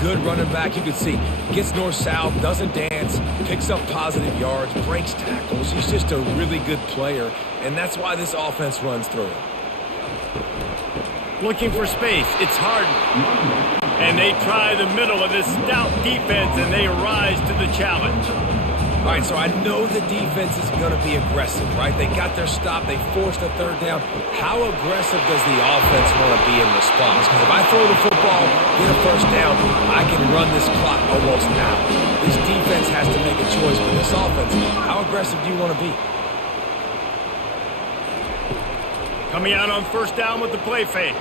good running back. You can see, gets north-south, doesn't dance, picks up positive yards, breaks tackles. He's just a really good player, and that's why this offense runs through him. Looking for space. It's Harden. And they try the middle of this stout defense, and they rise to the challenge. All right, so I know the defense is going to be aggressive, right? They got their stop. They forced a third down. How aggressive does the offense want to be in response? Because if I throw the football, get a first down, I can run this clock almost out. This defense has to make a choice. But this offense, how aggressive do you want to be? Coming out on first down with the play fake.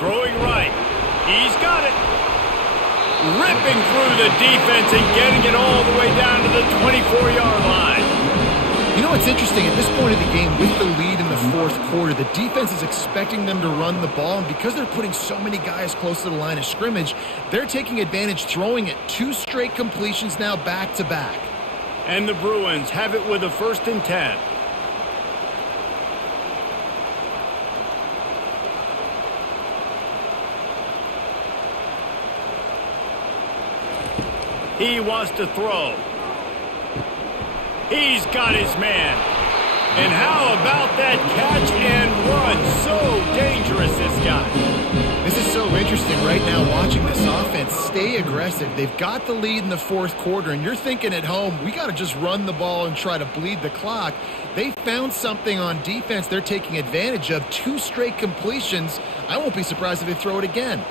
Throwing right. He's got it. Ripping through the defense and getting it all the way down to the 24-yard line. You know what's interesting? At this point of the game, with the lead in the fourth quarter, the defense is expecting them to run the ball, and because they're putting so many guys close to the line of scrimmage, they're taking advantage, throwing it 2 straight completions now back-to-back. And the Bruins have it with a 1st and 10. He wants to throw. He's got his man. And how about that catch and run? So dangerous, this guy. This is so interesting right now watching this offense stay aggressive. They've got the lead in the fourth quarter, and you're thinking at home, we got to just run the ball and try to bleed the clock. They found something on defense they're taking advantage of. 2 straight completions. I won't be surprised if they throw it again.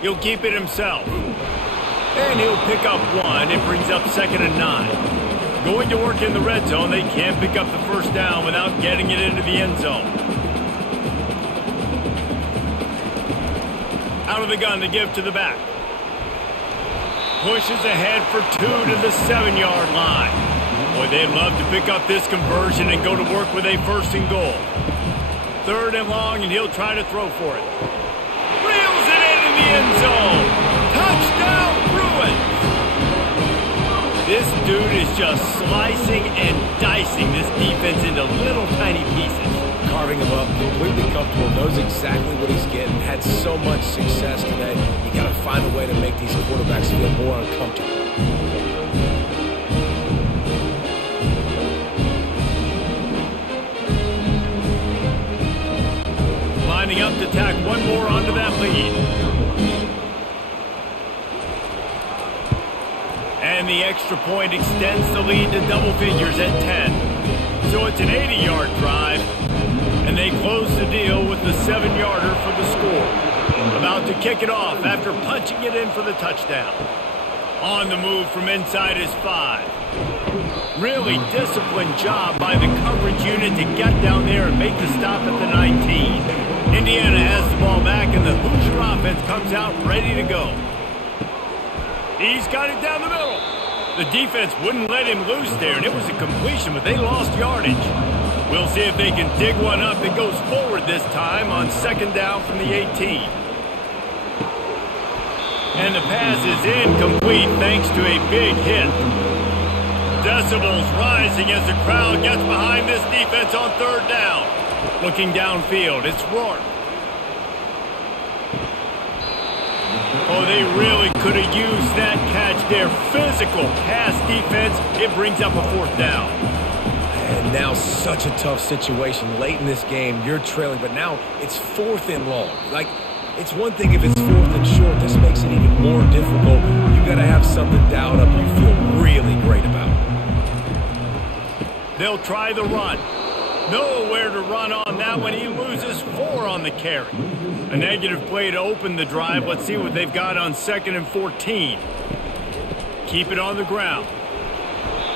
He'll keep it himself. And he'll pick up 1. It brings up 2nd and 9. Going to work in the red zone. They can't pick up the first down without getting it into the end zone. Out of the gun, the give to the back. Pushes ahead for 2 to the 7-yard line. Boy, they'd love to pick up this conversion and go to work with a 1st and goal. 3rd and long, and he'll try to throw for it. Reels it in the end zone. Touchdown, Bruins. This dude is just slicing and dicing this defense into little tiny pieces. Carving him up, completely comfortable, knows exactly what he's getting, had so much success today. You got to find a way to make these quarterbacks feel more uncomfortable. Lining up to tack one more onto that lead. And the extra point extends the lead to double figures at 10. so it's an 80-yard drive. And they close the deal with the 7-yarder for the score. About to kick it off after punching it in for the touchdown. On the move from inside his 5. Really disciplined job by the coverage unit to get down there and make the stop at the 19. Indiana has the ball back, and the Hoosier offense comes out ready to go. He's got it down the middle. The defense wouldn't let him loose there, and it was a completion, but they lost yardage. We'll see if they can dig one up that goes forward this time on 2nd down from the 18. And the pass is incomplete thanks to a big hit. Decibels rising as the crowd gets behind this defense on 3rd down. Looking downfield, it's Rourke. Oh, they really could have used that catch there. Physical pass defense. It brings up a 4th down. And now such a tough situation. Late in this game, you're trailing, but now it's 4th and long. Like, it's one thing if it's 4th and short. This makes it even more difficult. You got to have something dialed up you feel really great about. They'll try the run. Nowhere to run on that one. He loses 4 on the carry. A negative play to open the drive. Let's see what they've got on 2nd and 14. Keep it on the ground.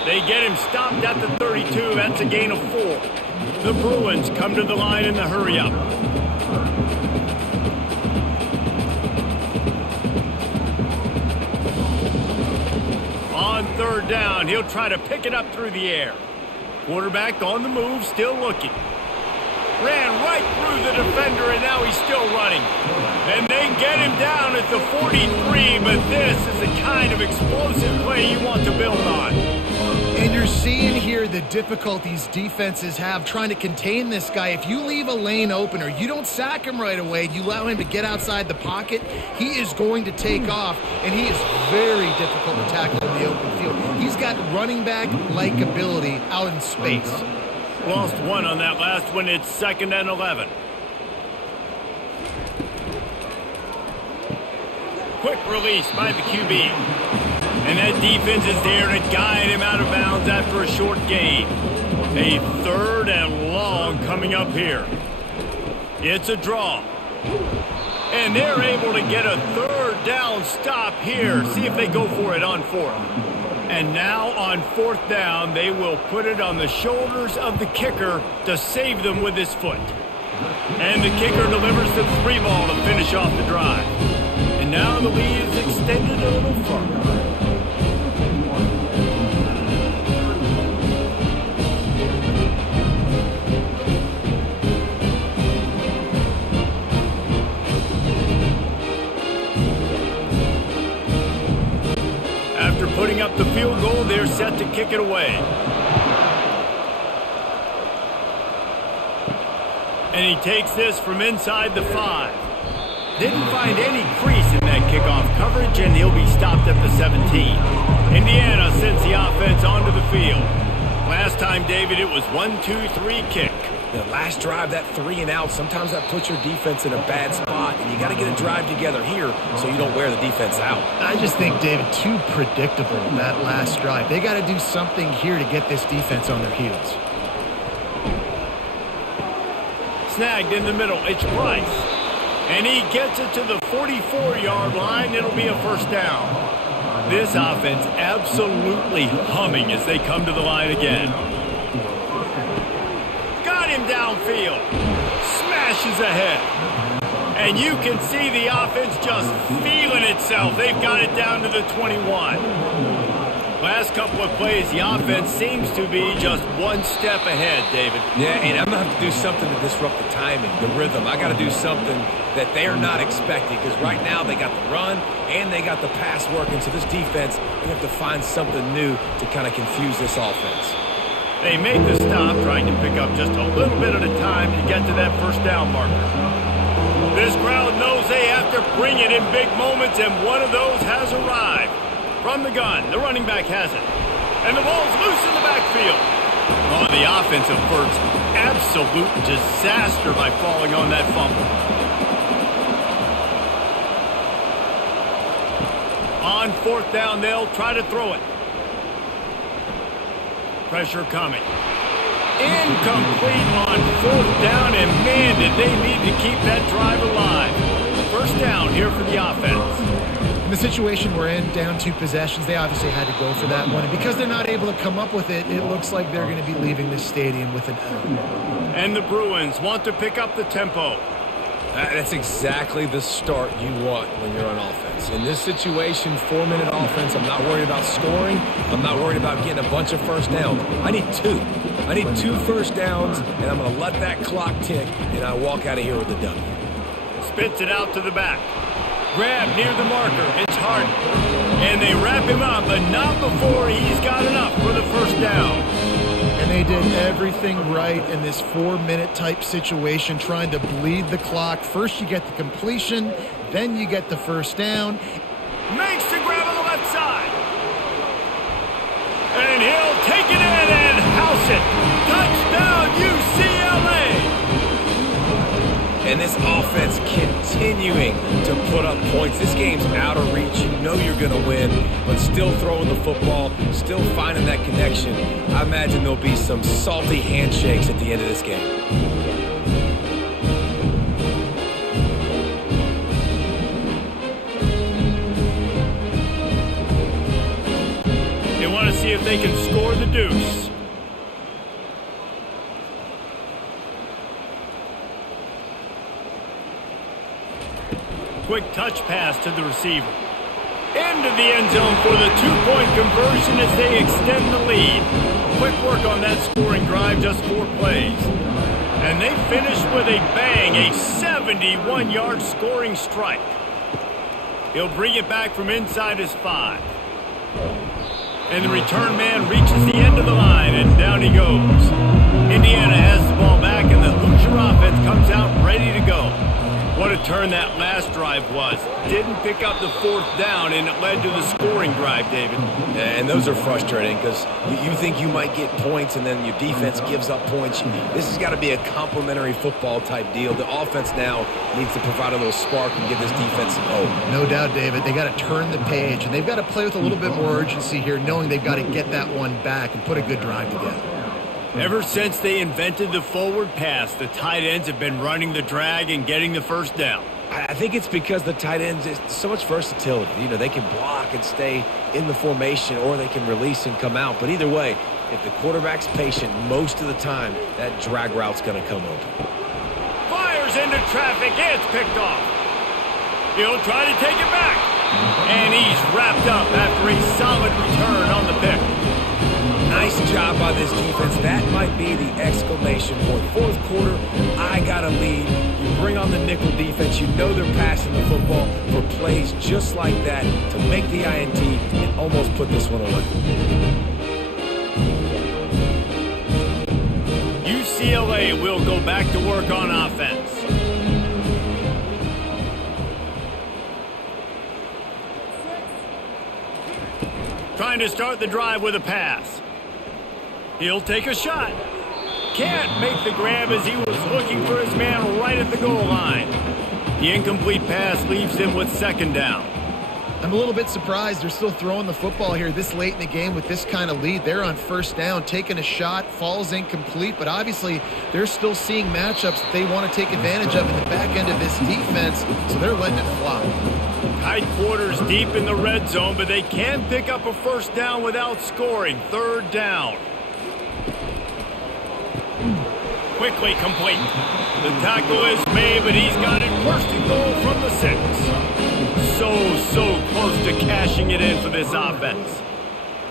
They get him stopped at the 32. That's a gain of 4. The Bruins come to the line in the hurry-up. On 3rd down, he'll try to pick it up through the air. Quarterback on the move, still looking. Ran right through the defender, and now he's still running. And they get him down at the 43, but this is the kind of explosive play you want to build on. And you're seeing here the difficulties defenses have trying to contain this guy. If you leave a lane open or you don't sack him right away, you allow him to get outside the pocket, he is going to take off, and he is very difficult to tackle in the open field. He's got running back-like ability out in space. Lost 1 on that last one. It's 2nd and 11. Quick release by the QB. And that defense is there to guide him out of bounds after a short gain. A 3rd and long coming up here. It's a draw. And they're able to get a 3rd down stop here. See if they go for it on 4th. And now on 4th down, they will put it on the shoulders of the kicker to save them with his foot. And the kicker delivers the 3 ball to finish off the drive. And now the lead is extended a little further. After putting up the field goal, they're set to kick it away. And he takes this from inside the 5. Didn't find any crease in that kickoff coverage, and he'll be stopped at the 17. Indiana sends the offense onto the field. Last time, David, it was 1-2-3 kick. The last drive, that 3 and out, sometimes that puts your defense in a bad spot, and you got to get a drive together here so you don't wear the defense out. I just think, David, too predictable, that last drive. They got to do something here to get this defense on their heels. Snagged in the middle, it's Price. And he gets it to the 44-yard line. It'll be a 1st down. This offense absolutely humming as they come to the line again. Got him downfield. Smashes ahead. And you can see the offense just feeling itself. They've got it down to the 21. Last couple of plays, the offense seems to be just one step ahead, David. Yeah, and I'm going to have to do something to disrupt the timing, the rhythm. I got to do something that they are not expecting, because right now they got the run and they got the pass working. So this defense, they have to find something new to kind of confuse this offense. They make the stop, trying to pick up just a little bit at a time to get to that 1st down marker. This crowd knows they have to bring it in big moments, and one of those has arrived. From the gun, the running back has it. And the ball's loose in the backfield. Oh, the offensive first, absolute disaster by falling on that fumble. On 4th down, they'll try to throw it. Pressure coming. Incomplete on 4th down, and man, did they need to keep that drive alive. First down here for the offense. In the situation we're in, down 2 possessions, they obviously had to go for that one. And because they're not able to come up with it, it looks like they're going to be leaving this stadium with an L. And the Bruins want to pick up the tempo. That's exactly the start you want when you're on offense. In this situation, 4-minute offense, I'm not worried about scoring. I'm not worried about getting a bunch of first downs. I need 2. I need 2 first downs, and I'm going to let that clock tick, and I walk out of here with a W. Spits it out to the back. Grab near the marker. It's Harden. And they wrap him up, but not before he's got enough for the first down. And they did everything right in this 4-minute type situation, trying to bleed the clock. First you get the completion, then you get the first down. Makes the grab on the left side. And he'll take it in and house it. Touchdown, UCLA. And this offense continuing to put up points. This game's out of reach. You know you're going to win, but still throwing the football, still finding that connection. I imagine there'll be some salty handshakes at the end of this game. They want to see if they can score the deuce. Quick touch pass to the receiver. Into the end zone for the 2-point conversion as they extend the lead. Quick work on that scoring drive, just 4 plays. And they finish with a bang, a 71-yard scoring strike. He'll bring it back from inside his 5. And the return man reaches the end of the line, and down he goes. Indiana has the ball back, and the Hoosier offense comes out ready to go. What a turn that last drive was. Didn't pick up the 4th down, and it led to the scoring drive, David. And those are frustrating because you think you might get points, and then your defense gives up points. This has got to be a complementary football type deal. The offense now needs to provide a little spark and give this defense some hope. No doubt, David. They got to turn the page, and they've got to play with a little bit more urgency here, knowing they've got to get that one back and put a good drive together. Ever since they invented the forward pass, the tight ends have been running the drag and getting the first down. I think it's because the tight ends, is so much versatility. You know, they can block and stay in the formation, or they can release and come out. But either way, if the quarterback's patient most of the time, that drag route's going to come open. Fires into traffic. It's picked off. He'll try to take it back. And he's wrapped up after a solid return on the pick. Nice job by this defense. That might be the exclamation point. 4th quarter, I got a lead. You bring on the nickel defense. You know they're passing the football for plays just like that to make the INT and almost put this one away. UCLA will go back to work on offense. Trying to start the drive with a pass. He'll take a shot. Can't make the grab as he was looking for his man right at the goal line. The incomplete pass leaves him with 2nd down. I'm a little bit surprised they're still throwing the football here this late in the game with this kind of lead. They're on 1st down, taking a shot, falls incomplete, but obviously they're still seeing matchups that they want to take advantage of in the back end of this defense, so they're letting it fly. Tight quarters deep in the red zone, but they can pick up a first down without scoring. 3rd down. Quickly complete. The tackle is made, but he's got it 1st and goal from the 6. So close to cashing it in for this offense.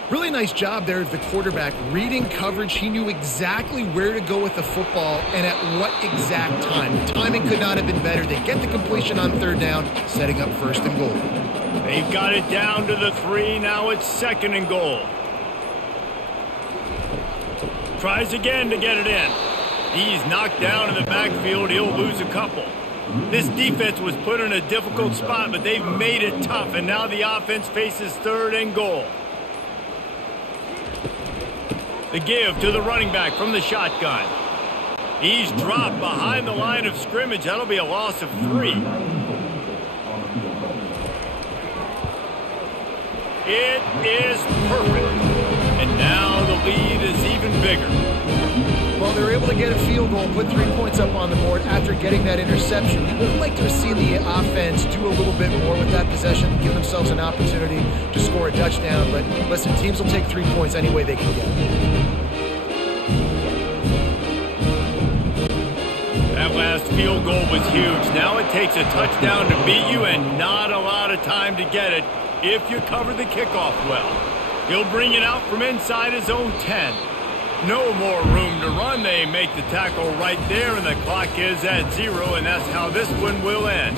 Really nice job there of the quarterback reading coverage. He knew exactly where to go with the football and at what exact time. The timing could not have been better. They get the completion on 3rd down, setting up 1st and goal. They've got it down to the 3. Now it's 2nd and goal. Tries again to get it in. He's knocked down in the backfield. He'll lose a couple. This defense was put in a difficult spot, but they've made it tough, and now the offense faces 3rd and goal. The give to the running back from the shotgun. He's dropped behind the line of scrimmage. That'll be a loss of 3. It is perfect. And now the lead is even bigger. Well, they were able to get a field goal, put 3 points up on the board after getting that interception. You would like to have seen the offense do a little bit more with that possession, give themselves an opportunity to score a touchdown. But listen, teams will take 3 points any way they can get it. That last field goal was huge. Now it takes a touchdown to beat you and not a lot of time to get it if you cover the kickoff well. He'll bring it out from inside his own 10. No more room to run. They make the tackle right there, and the clock is at 0, and that's how this one will end.